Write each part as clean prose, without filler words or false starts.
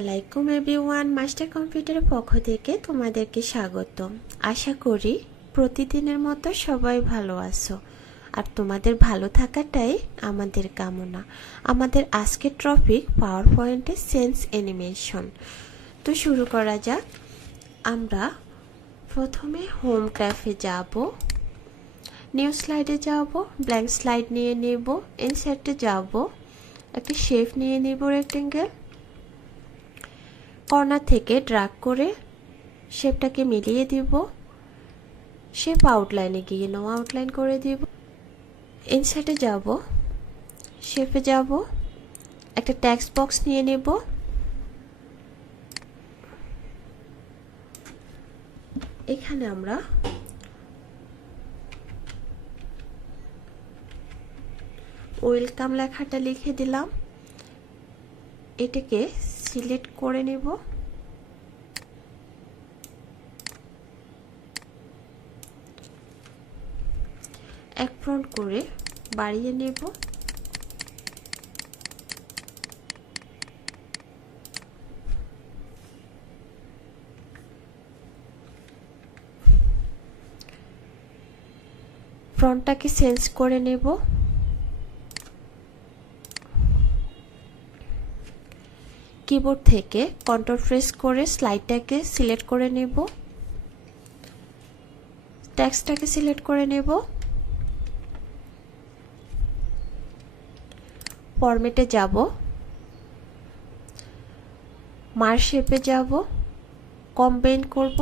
আলাইকুম everyone, master কম্পিউটারের পক্ষ থেকে তোমাদেরকে স্বাগতম। আশা করি প্রতিদিনের মতো সবাই ভালো আছো, আর তোমাদের ভালো থাকাটাই আমাদের কামনা। আমাদের আজকের টপিক পাওয়ার পয়েন্টে সেন্স অ্যানিমেশন। তো শুরু করা যাক। আমরা প্রথমে হোম ট্যাবে যাব, নিউ স্লাইডে যাব, ব্ল্যাঙ্ক স্লাইড নিয়ে নেব, ইনসার্টে যাব, একটা শেপ নিয়ে নেব রেক্টেঙ্গেল, কর্নার থেকে ড্র্যাগ করে শেপটাকে মিলিয়ে দিব, শেপ আউটলাইনে গিয়ে নো আউটলাইন করে দিব, ইনসার্টে যাব, শেপে যাব, একটা টেক্সট বক্স নিয়ে নেব, এখানে আমরা ওয়েলকাম লেখাটা লিখে দিলাম, এটাকে সিলেক্ট করে নেব, এক ফ্রন্ট করে বাড়িয়ে নেব, ফ্রন্টটাকে চেঞ্জ করে নেব, কিবোর্ড থেকে কন্ট্রোল প্রেস করে স্লাইডটাকে সিলেক্ট করে নেব, টেক্সটটাকে সিলেক্ট করে নেব, ফরম্যাটে যাব, মার্জ শেপে যাব, কম্বাইন করব।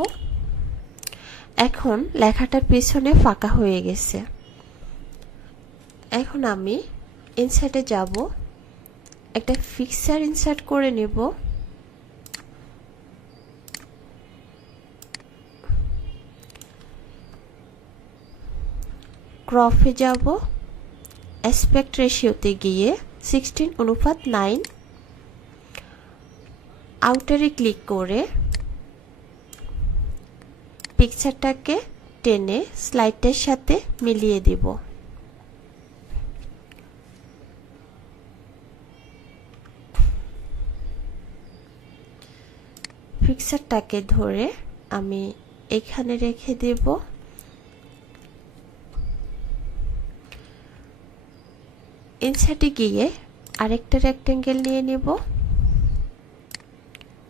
এখন লেখাটার পিছনে ফাঁকা হয়ে গেছে। এখন আমি ইনসার্টে যাব, একটা পিকচার ইনসার্ট করে নেব, ক্রপে যাব, অ্যাসপেক্ট রেশিওতে গিয়ে 16:9, আউটারে ক্লিক করে পিকচারটাকে টেনে স্লাইডের সাথে মিলিয়ে দিব। পিকচারটাকে ধরে আমি এখানে রেখে দেব, ইনসার্টে গিয়ে আরেকটা রেক্টেঙ্গেল নিয়ে নেব,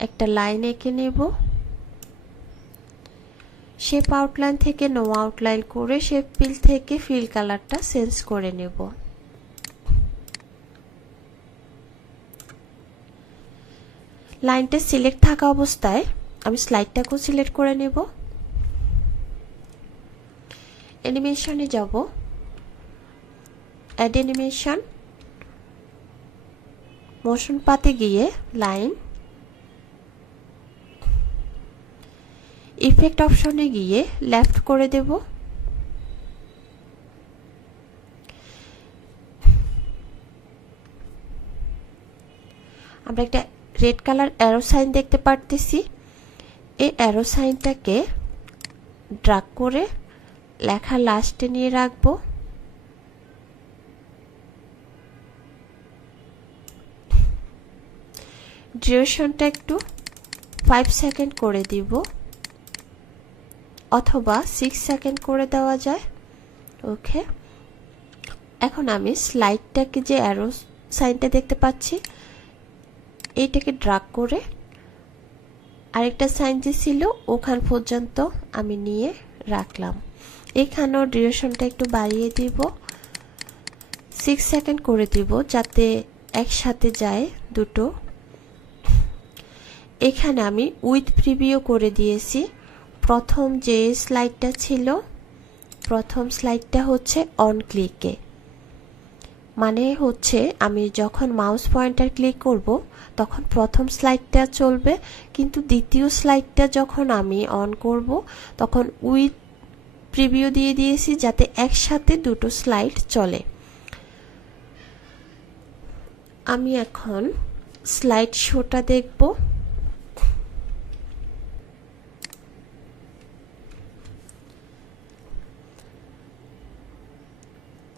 একটা লাইন এঁকে নেব, শেপ আউটলাইন থেকে নো আউটলাইন করে শেপ ফিল থেকে ফিল কালারটা চেঞ্জ করে নেব। লাইনটা সিলেক্ট থাকা অবস্থায় আমি স্লাইডটাকেও সিলেক্ট করে নেব, অ্যানিমেশনে যাব, অ্যাড অ্যানিমেশন, মোশন পাতে গিয়ে লাইন, ইফেক্ট অপশনে গিয়ে লেফট করে দেব, আমরা একটা রেড কালার অ্যারো সাইন দেখতে পারতেছি। এই অ্যারো সাইনটাকে ড্র্যাগ করে লেখা লাস্টে নিয়ে রাখবো, ডিউরেশনটা একটু 5 সেকেন্ড করে দিব, অথবা 6 সেকেন্ড করে দেওয়া যায়। ওকে, এখন আমি স্লাইডটাকে যে অ্যারো সাইনটা দেখতে পাচ্ছি এইটাকে ড্র্যাগ করে আরেকটা সাইন যে ছিল ওখান পর্যন্ত আমি নিয়ে রাখলাম। এখানেও ডিউরেশনটা একটু বাড়িয়ে দিব, 6 সেকেন্ড করে দিব যাতে একসাথে যায় দুটো। এখানে আমি উইথ প্রিভিউ করে দিয়েছি। প্রথম যে স্লাইডটা ছিল, প্রথম স্লাইডটা হচ্ছে অন ক্লিকে, মানে হচ্ছে আমি যখন মাউস পয়েন্টার ক্লিক করব তখন প্রথম স্লাইডটা চলবে, কিন্তু দ্বিতীয় স্লাইডটা যখন আমি অন করব তখন উইথ প্রিভিউ দিয়ে দিয়েছি যাতে একসাথে দুটো স্লাইড চলে। আমি এখন স্লাইড শোটা দেখব।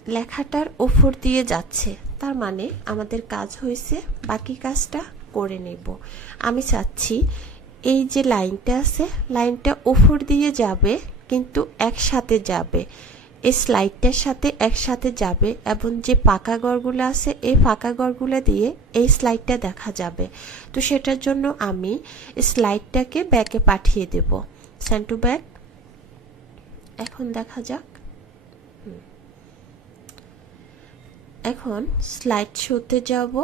লেখাটার উপর দিয়ে যাচ্ছে, তার মানে আমাদের কাজ হয়েছে। বাকি কাজটা করে নেব। আমি চাচ্ছি এই যে লাইনটা আছে, লাইনটা উপর দিয়ে যাবে কিন্তু একসাথে যাবে, এই স্লাইডটার সাথে একসাথে যাবে, এবং যে পাকা ঘরগুলো আছে এই পাকা ঘরগুলো দিয়ে এই স্লাইডটা দেখা যাবে। তো সেটার জন্য আমি স্লাইডটাকে ব্যাকে পাঠিয়ে দেব, সেন্ড টু ব্যাক। এখন দেখা যাক। এখন স্লাইড শোতে যাব।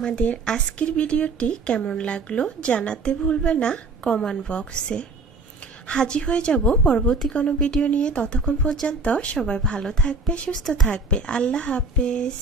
আমাদের আজকের ভিডিওটি কেমন লাগলো জানাতে ভুলবে না কমেন্ট বক্সে। হাজির হয়ে যাব পরবর্তী কোনো ভিডিও নিয়ে। ততক্ষণ পর্যন্ত সবাই ভালো থাকবে, সুস্থ থাকবে। আল্লাহ হাফেজ।